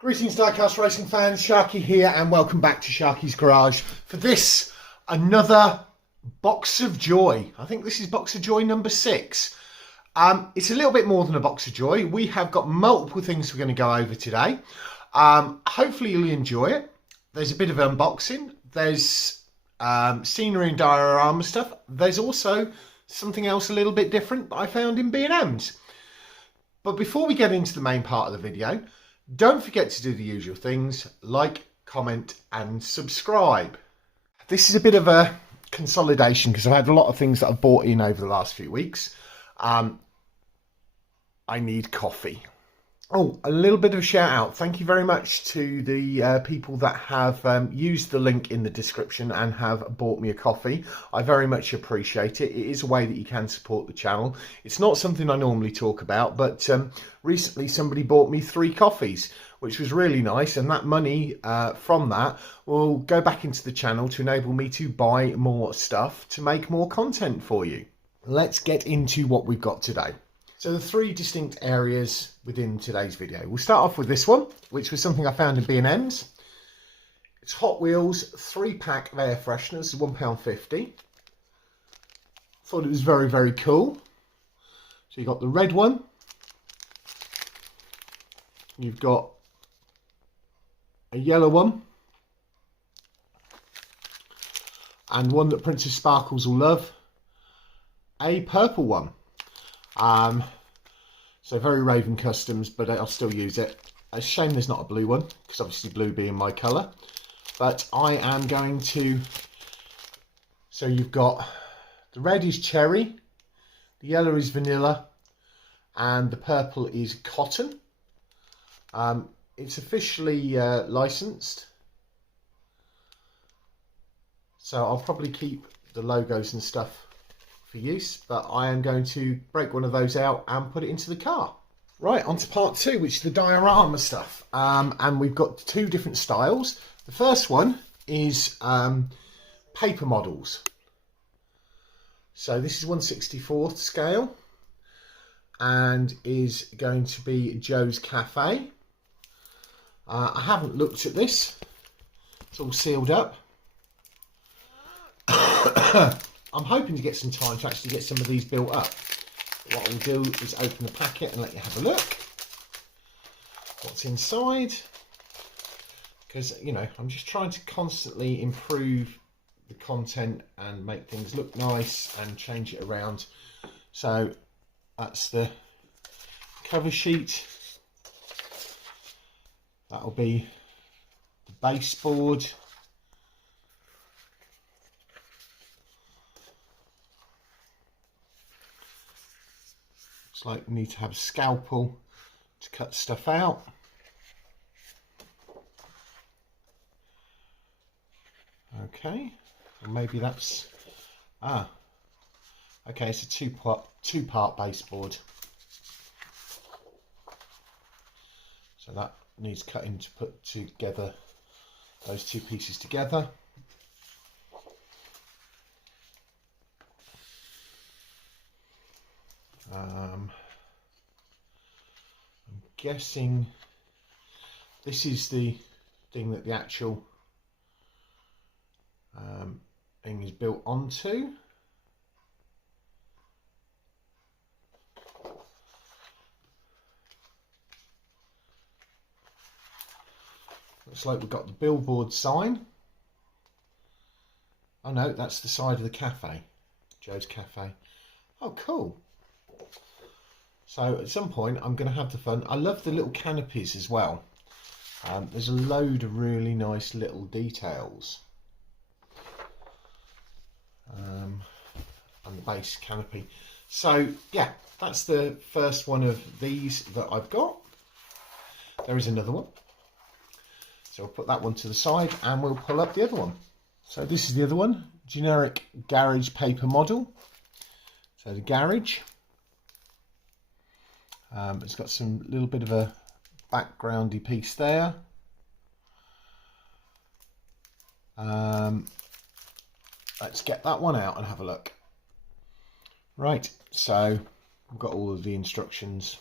Greetings Diecast Racing fans, Sharky here and welcome back to Sharky's Garage for this, another box of joy. I think this is box of joy number 6. It's a little bit more than a box of joy. We have got multiple things we're going to go over today. Hopefully you'll enjoy it. There's a bit of unboxing. There's scenery and diorama stuff. There's also something else a little bit different that I found in B&M's. But before we get into the main part of the video, don't forget to do the usual things, like, comment and subscribe. This is a bit of a consolidation because I've had a lot of things that I've bought in over the last few weeks. I need coffee. Oh, a little bit of a shout out. Thank you very much to the people that have used the link in the description and have bought me a coffee. I very much appreciate it. It is a way that you can support the channel. It's not something I normally talk about, but recently somebody bought me 3 coffees, which was really nice. And that money from that will go back into the channel to enable me to buy more stuff to make more content for you. Let's get into what we've got today. So the 3 distinct areas within today's video. We'll start off with this one, which was something I found in B&M's. It's Hot Wheels 3-pack of air fresheners, £1.50. Thought it was very, very cool. So you've got the red one. You've got a yellow one. And one that Princess Sparkles will love. A purple one. So very Raven Customs, but I'll still use it. It's a shame there's not a blue one, because obviously blue being my colour. But I am going to... So you've got... The red is cherry, the yellow is vanilla, and the purple is cotton. It's officially licensed. So I'll probably keep the logos and stuff for use, but I am going to break one of those out and put it into the car. Right, on to part 2, which is the diorama stuff. And we've got 2 different styles. The first one is paper models. So this is 1/64 scale and is going to be Joe's Cafe. I haven't looked at this. It's all sealed up. I'm hoping to get some time to actually get some of these built up. What I'll do is open the packet and let you have a look what's inside, because you know I'm just trying to constantly improve the content and make things look nice and change it around. So that's the cover sheet. That'll be the baseboard. Looks like we need to have a scalpel to cut stuff out. Okay, or maybe that's okay. It's a two-part baseboard, so that needs cutting to put together those 2 pieces together. I'm guessing this is the thing that the actual thing is built onto. Looks like we've got the billboard sign. Oh no, that's the side of the cafe, Joe's Cafe. Oh, cool. So at some point I'm going to have the fun. I love the little canopies as well. There's a load of really nice little details on the base canopy. So yeah, that's the first one of these that I've got. There is another one. So we'll put that one to the side and we'll pull up the other one. So this is the other one, generic garage paper model. So the garage. It's got some little bit of a backgroundy piece there. Let's get that one out and have a look. Right, so we've got all of the instructions.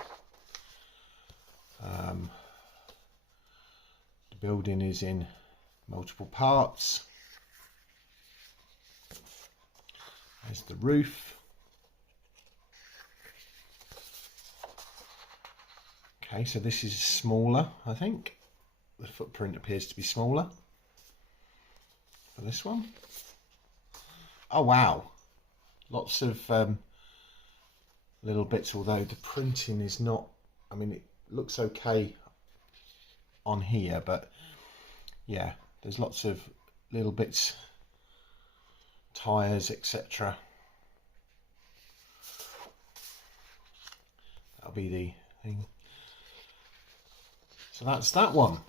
The building is in multiple parts. There's the roof. Okay, so this is smaller, I think. The footprint appears to be smaller for this one. Oh wow, lots of little bits, although the printing is not, I mean, it looks okay on here, but yeah, there's lots of little bits, tyres, etc. That'll be the thing. So that's that one.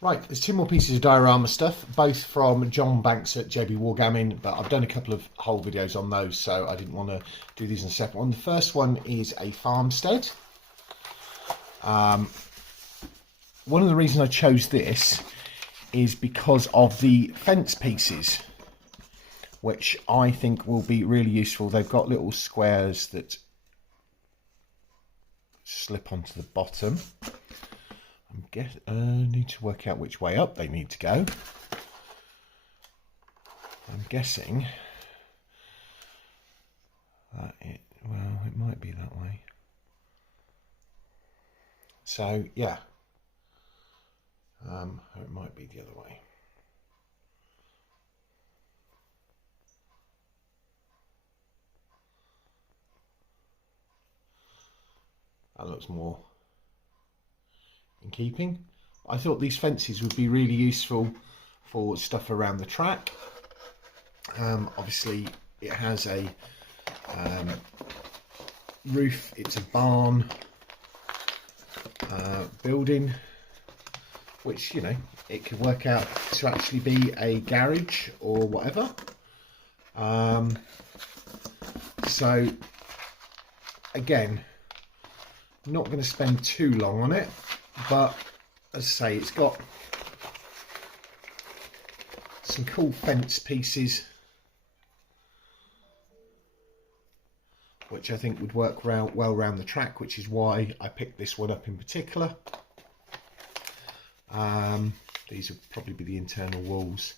Right, there's two more pieces of diorama stuff, both from John Banks at JB Wargaming, but I've done a couple of whole videos on those, so I didn't want to do these in a separate one. The first one is a farmstead. One of the reasons I chose this is because of the fence pieces, which I think will be really useful. They've got little squares that slip onto the bottom. I need to work out which way up they need to go. I'm guessing that it might be that way. So yeah, it might be the other way. That looks more in keeping. I thought these fences would be really useful for stuff around the track. Obviously it has a roof, it's a barn building, which, you know, it could work out to actually be a garage or whatever. So again, not going to spend too long on it, but as I say, it's got some cool fence pieces which I think would work well around the track, which is why I picked this one up in particular. These would probably be the internal walls,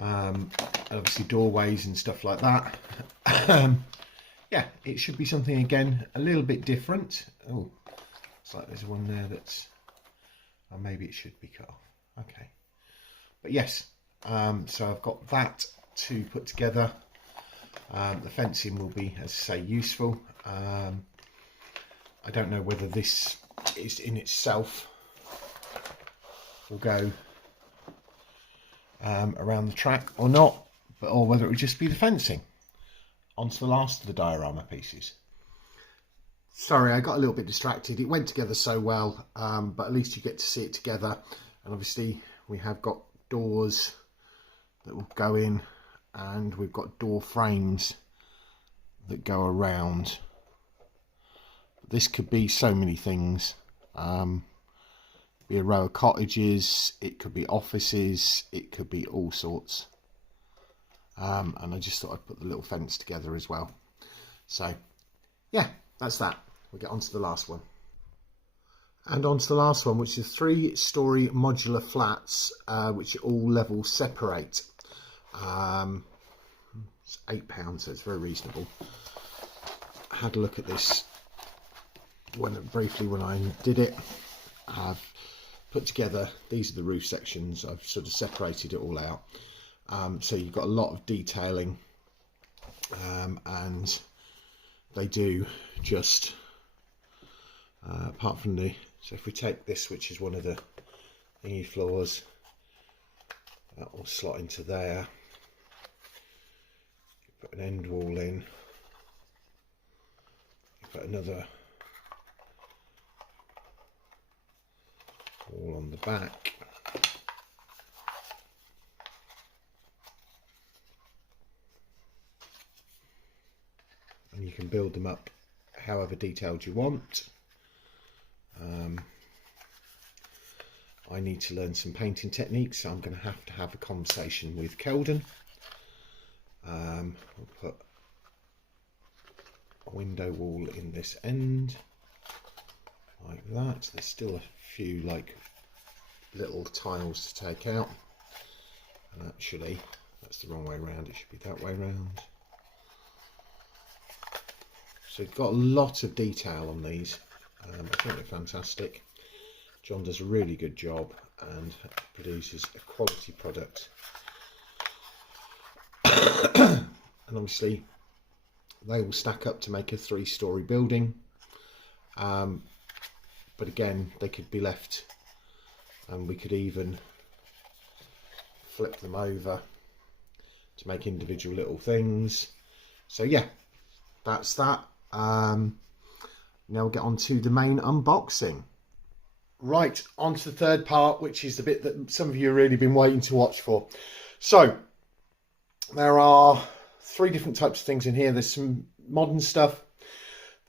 obviously doorways and stuff like that. Yeah, it should be something, again, a little bit different. Oh, looks like there's one there that's, or maybe it should be cut off. Okay, but yes, so I've got that to put together. The fencing will be, as I say, useful. I don't know whether this is in itself will go around the track or not, or whether it would just be the fencing. On to the last of the diorama pieces. Sorry, I got a little bit distracted. It went together so well, but at least you get to see it together. And obviously we have got doors that will go in, and we've got door frames that go around. This could be so many things. Be a row of cottages, it could be offices, it could be all sorts. And I just thought I'd put the little fence together as well. So yeah, that's that. We'll get on to the last one. And on to the last one, which is 3-storey modular flats, which all levels separate. It's £8, so it's very reasonable. I had a look at this briefly when I did it. I've put together, these are the roof sections, I've sort of separated it all out. So you've got a lot of detailing, and they do just, apart from the, so if we take this, which is one of the thingy floors, that will slot into there. You put an end wall in, you put another wall on the back. And you can build them up however detailed you want. I need to learn some painting techniques, so I'm going to have a conversation with Keldon. We'll put a window wall in this end. like that. There's still a few like little tiles to take out, and actually that's the wrong way around, it should be that way around. So you've got a lot of detail on these. I think they're fantastic. John does a really good job and produces a quality product. And obviously they will stack up to make a 3-story building, but again they could be left, and we could even flip them over to make individual little things. So yeah, that's that. Now we'll get on to the main unboxing. Right, on to the third part, which is the bit that some of you have really been waiting to watch for. So there are 3 different types of things in here. There's some modern stuff,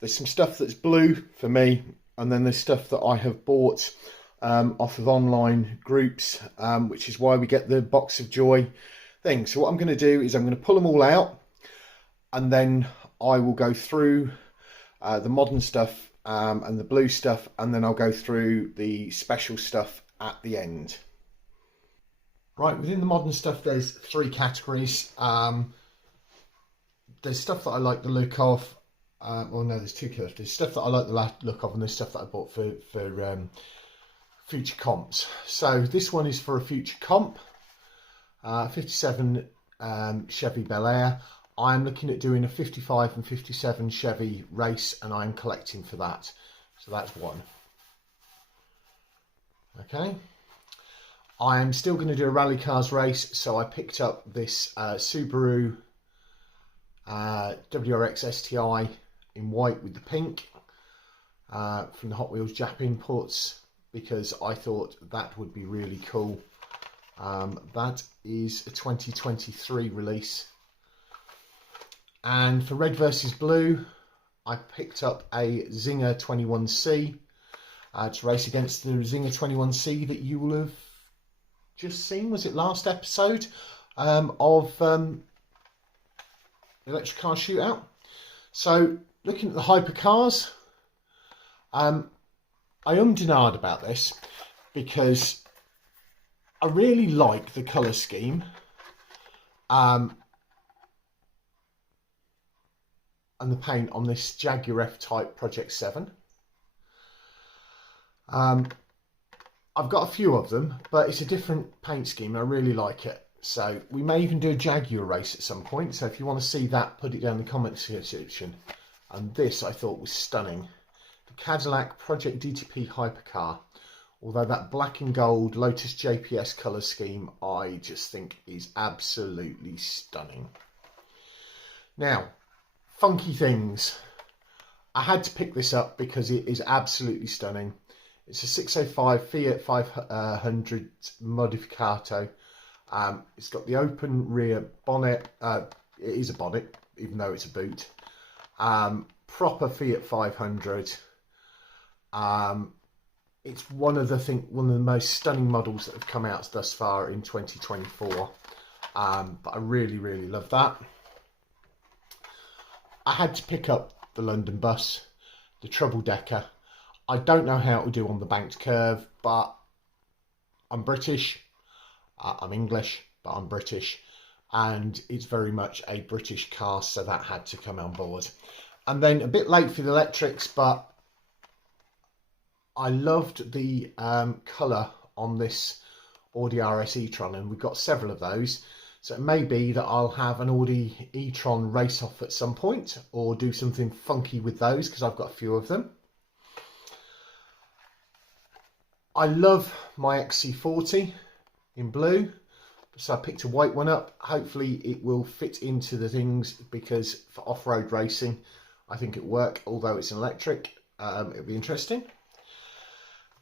there's some stuff that's blue for me, and then there's stuff that I have bought off of online groups, which is why we get the box of joy thing. So what I'm going to do is I'm going to pull them all out, and then I will go through the modern stuff and the blue stuff, and then I'll go through the special stuff at the end. Right, within the modern stuff there's 3 categories. There's stuff that I like the look of. Well, no, there's 2 categories. There's stuff that I like the look of, and there's stuff that I bought for future comps. So this one is for a future comp, 57 Chevy Bel Air. I'm looking at doing a 55 and 57 Chevy race, and I'm collecting for that. So that's one. Okay. I'm still going to do a rally cars race, so I picked up this Subaru WRX STI in white with the pink from the Hot Wheels Jap imports, because I thought that would be really cool. That is a 2023 release. And for red versus blue, I picked up a Zinger 21C to race against the Zinger 21C that you will have just seen. Was it last episode of Electric Car Shootout? So looking at the hypercars, I ummed and ahed about this because I really like the colour scheme. And the paint on this Jaguar F-Type Project 7. I've got a few of them, but it's a different paint scheme. I really like it. So we may even do a Jaguar race at some point. So if you want to see that, put it down in the comments section. And this I thought was stunning. The Cadillac Project DTP Hypercar. Although that black and gold Lotus JPS colour scheme, I just think is absolutely stunning. Now, funky things. I had to pick this up because it is absolutely stunning. It's a 605 Fiat 500 Modificato. It's got the open rear bonnet. It is a bonnet, even though it's a boot. Proper Fiat 500. It's one of the most stunning models that have come out thus far in 2024. But I really, really love that. I had to pick up the London bus, the treble decker. I don't know how it will do on the banked curve, but I'm British. I'm English, but I'm British. And it's very much a British car, so that had to come on board. And then a bit late for the electrics, but I loved the colour on this Audi RS e-tron, and we've got several of those. So it may be that I'll have an Audi e-tron race off at some point, or do something funky with those, because I've got a few of them. I love my XC40 in blue, so I picked a white one up. Hopefully it will fit into the things, because for off-road racing I think it'll work, although it's an electric. It'll be interesting.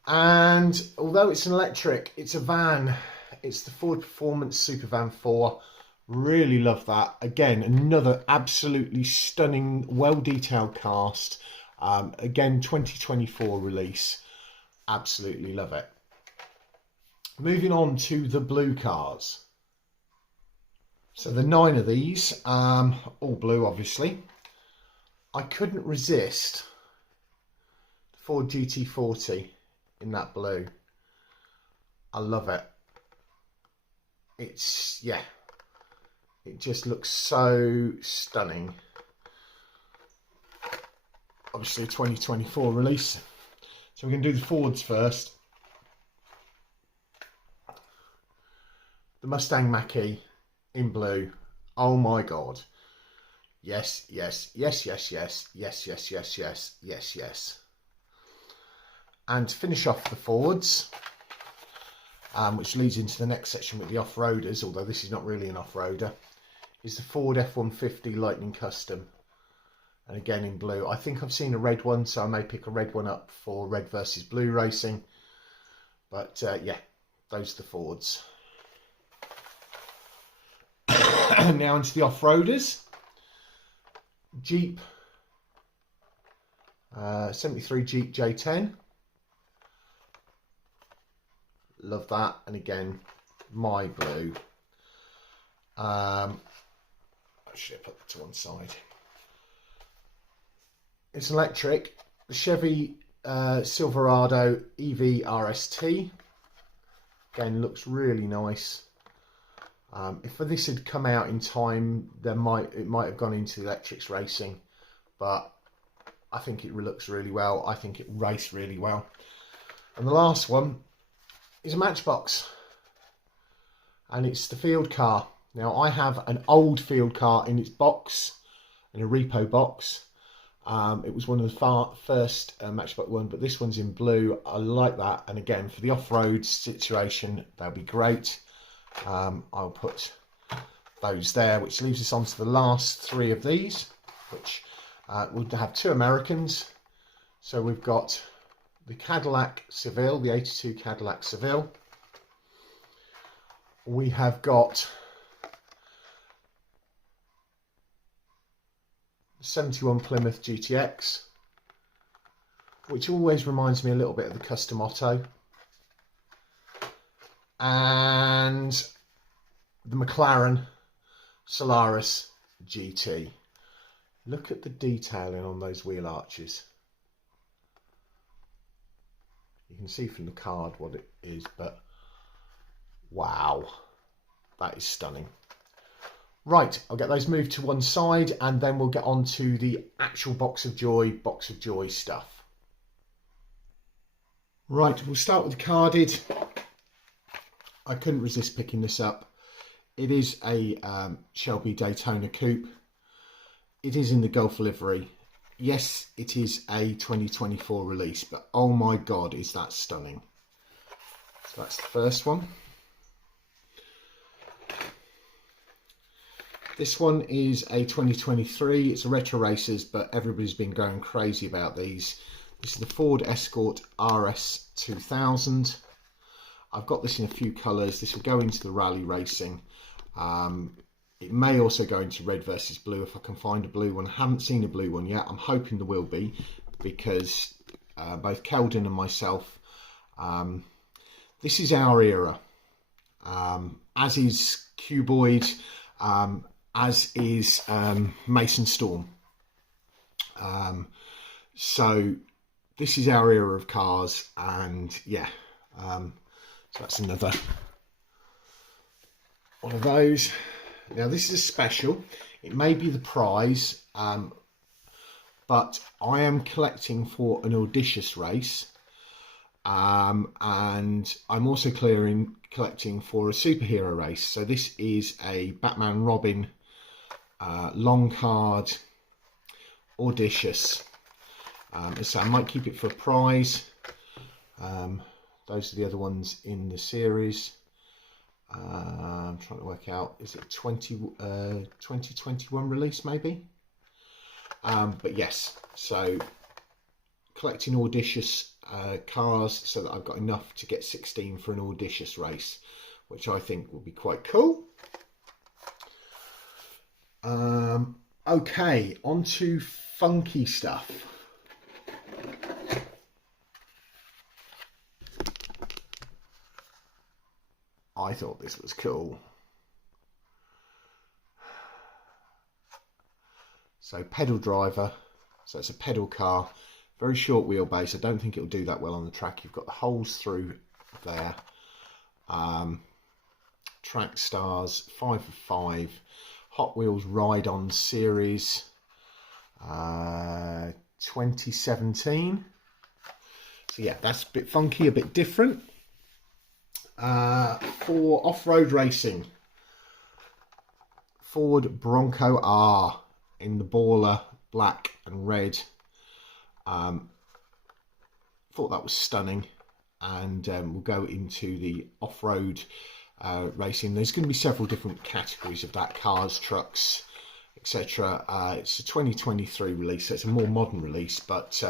And although it's an electric, it's a van. It's the Ford Performance Supervan 4. Really love that. Again, another absolutely stunning, well-detailed cast. Again, 2024 release. Absolutely love it. Moving on to the blue cars. So the 9 of these, all blue obviously. I couldn't resist the Ford GT40 in that blue. I love it. It's, yeah, it just looks so stunning. Obviously a 2024 release. So we're going to do the Fords first. The Mustang Mach-E in blue. Oh my God. Yes, yes, yes, yes, yes, yes, yes, yes, yes, yes, yes. And to finish off the Fords, which leads into the next section with the off-roaders, although this is not really an off-roader, is the Ford F-150 Lightning Custom. And again in blue. I think I've seen a red one, so I may pick a red one up for red versus blue racing. But yeah, those are the Fords. Now into the off-roaders. Jeep, 73 Jeep J10. Love that. And again, my blue. Actually, I put that to one side. It's electric. The Chevy Silverado EV RST. Again, looks really nice. If this had come out in time, it might have gone into the electrics racing, but I think it looks really well. I think it raced really well. And the last one is a Matchbox, and it's the field car. Now I have an old field car in its box, in a repo box. It was one of the first Matchbox one, but this one's in blue. I like that, and again for the off-road situation, that'll be great. I'll put those there, which leaves us on to the last three of these, which we'll have two Americans. So we've got the Cadillac Seville, the 82 Cadillac Seville. We have got the 71 Plymouth GTX, which always reminds me a little bit of the Custom Otto. And the McLaren Solaris GT. Look at the detailing on those wheel arches. You can see from the card what it is, but wow, that is stunning. Right, I'll get those moved to one side, and then we'll get on to the actual Box of Joy stuff. Right, we'll start with the carded. I couldn't resist picking this up. It is a Shelby Daytona Coupe. It is in the Gulf livery. Yes, it is a 2024 release, but oh my God, is that stunning. So that's the first one. This one is a 2023. It's a Retro Racers, but everybody's been going crazy about these. This is the Ford Escort RS 2000. I've got this in a few colours. This will go into the rally racing. It may also go into red versus blue if I can find a blue one. I haven't seen a blue one yet. I'm hoping there will be, because both Keldon and myself, this is our era. As is Cuboid, as is Mason Storm. So this is our era of cars, and yeah. So that's another one of those. Now this is a special. It may be the prize, but I am collecting for an audacious race, and I'm also collecting for a superhero race. So this is a Batman Robin long card audacious. So I might keep it for a prize. Those are the other ones in the series. I'm trying to work out, is it 2021 release maybe? But yes, so collecting audacious cars so that I've got enough to get 16 for an audacious race, which I think will be quite cool. Okay, on to funky stuff. I thought this was cool. So pedal driver, so it's a pedal car Very short wheelbase. I don't think it'll do that well on the track. You've got the holes through there. Track stars, 5 of 5. Hot Wheels Ride-On Series 2017. So yeah, that's a bit funky, a bit different. For off-road racing, Ford Bronco R in the baller, black and red. Thought that was stunning, and we'll go into the off-road racing. There's going to be several different categories of that: cars, trucks, etc. It's a 2023 release, so it's a more modern release, but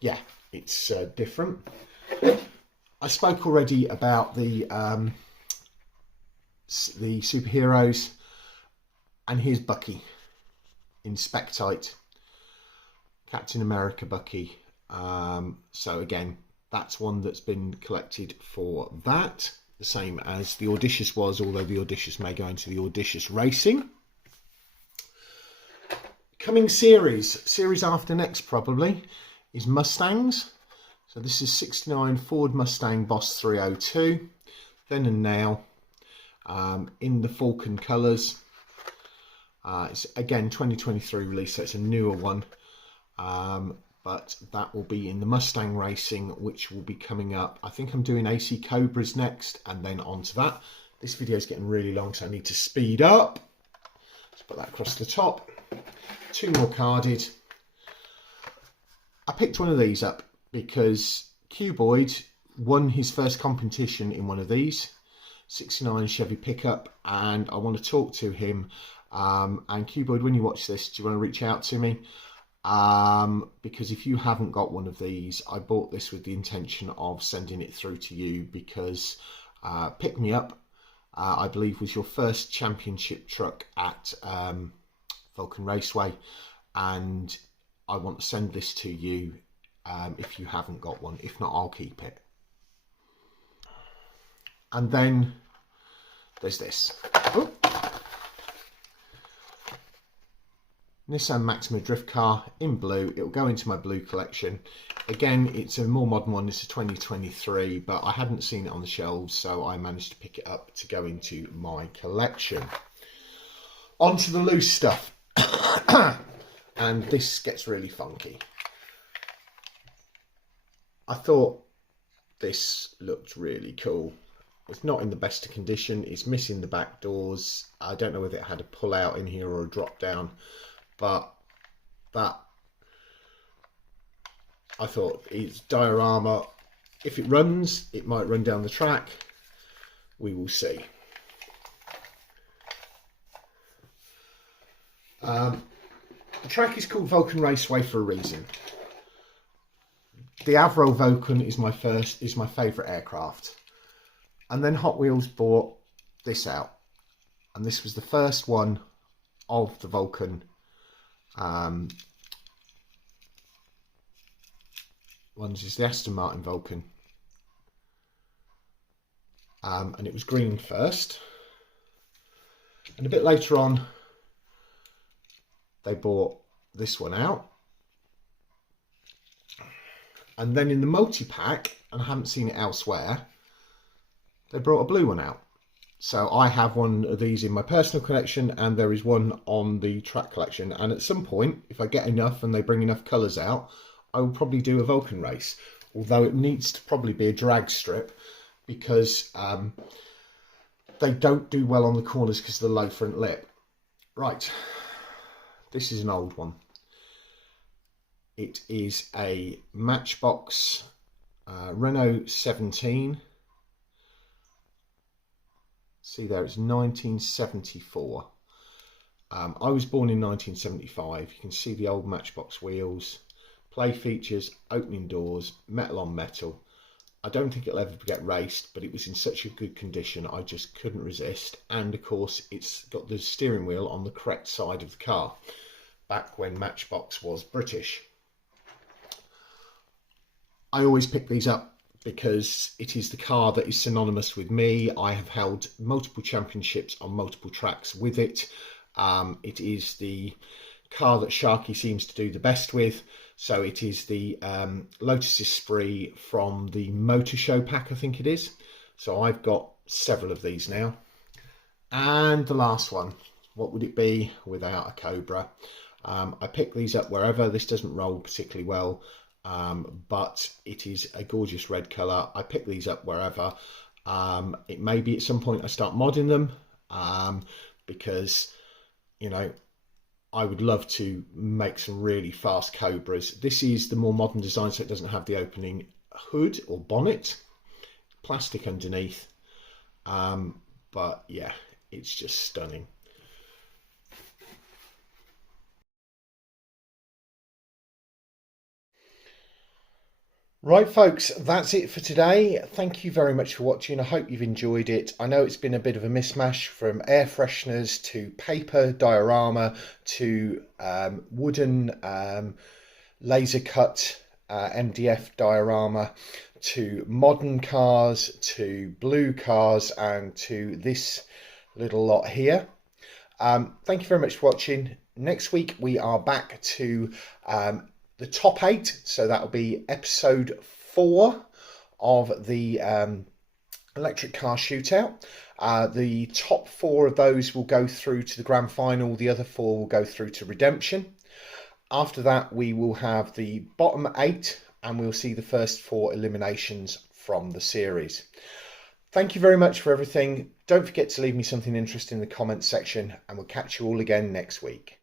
yeah, it's different. I spoke already about the superheroes, and here's Bucky in Spectite, Captain America Bucky. So again, that's one that's been collected for that, the same as the Audacious was, although the Audacious may go into the Audacious Racing. Coming series after next probably is Mustangs. So this is 69 Ford Mustang Boss 302, then and now, in the Vulcan colours. It's again 2023 release, so it's a newer one, but that will be in the Mustang Racing, which will be coming up. I think I'm doing AC Cobras next, and then onto that. This video is getting really long, so I need to speed up. Let's put that across the top. 2 more carded. I picked one of these up because Cuboid won his first competition in one of these, 69 Chevy pickup, and I want to talk to him. And Cuboid, when you watch this, do you want to reach out to me? Because if you haven't got one of these, I bought this with the intention of sending it through to you, because Pick Me Up, I believe, was your first championship truck at Vulcan Raceway, and I want to send this to you if you haven't got one. If not, I'll keep it. And then there's this. Oh. Nissan Maxima drift car in blue. It'll go into my blue collection. Again, it's a more modern one. It's a 2023, but I hadn't seen it on the shelves, so I managed to pick it up to go into my collection. On to the loose stuff. And this gets really funky. I thought this looked really cool. It's not in the best of condition. It's missing the back doors. I don't know whether it had a pull out in here or a drop down, but that, I thought, it's diorama. If it runs, it might run down the track. We will see. The track is called Vulcan Raceway for a reason. The Avro Vulcan is my favourite aircraft. And then Hot Wheels bought this out. And this was the first one of the Vulcan ones. Is the Aston Martin Vulcan. And it was green first. And a bit later on, they bought this one out. And then in the multi-pack, and I haven't seen it elsewhere, they brought a blue one out. So I have one of these in my personal collection, and there is one on the track collection. And at some point, if I get enough and they bring enough colours out, I will probably do a Vulcan race. Although it needs to probably be a drag strip, because they don't do well on the corners because of the low front lip. Right, this is an old one. It is a Matchbox Renault 17. See there, it's 1974. I was born in 1975. You can see the old Matchbox wheels. Play features, opening doors, metal on metal. I don't think it'll ever get raced, but it was in such a good condition I just couldn't resist. And of course, it's got the steering wheel on the correct side of the car, back when Matchbox was British. I always pick these up because it is the car that is synonymous with me. I have held multiple championships on multiple tracks with it. It is the car that Sharky seems to do the best with. So it is the Lotus Esprit from the Motor Show pack, I think it is. So I've got several of these now. And the last one, what would it be without a Cobra? I picked these up wherever. This doesn't roll particularly well, but it is a gorgeous red colour. I picked these up wherever. It may be at some point I start modding them, because, you know, I would love to make some really fast Cobras. This is the more modern design, so it doesn't have the opening hood or bonnet, plastic underneath, but yeah, it's just stunning. Right, folks, that's it for today. Thank you very much for watching. I hope you've enjoyed it. I know it's been a bit of a mishmash, from air fresheners to paper diorama to wooden laser cut MDF diorama, to modern cars, to blue cars, and to this little lot here. Thank you very much for watching. Next week we are back to the top 8, so that'll be episode 4 of the electric car shootout. The top 4 of those will go through to the grand final. The other 4 will go through to redemption. After that, we will have the bottom 8, and we'll see the first 4 eliminations from the series. Thank you very much for everything. Don't forget to leave me something interesting in the comments section, and we'll catch you all again next week.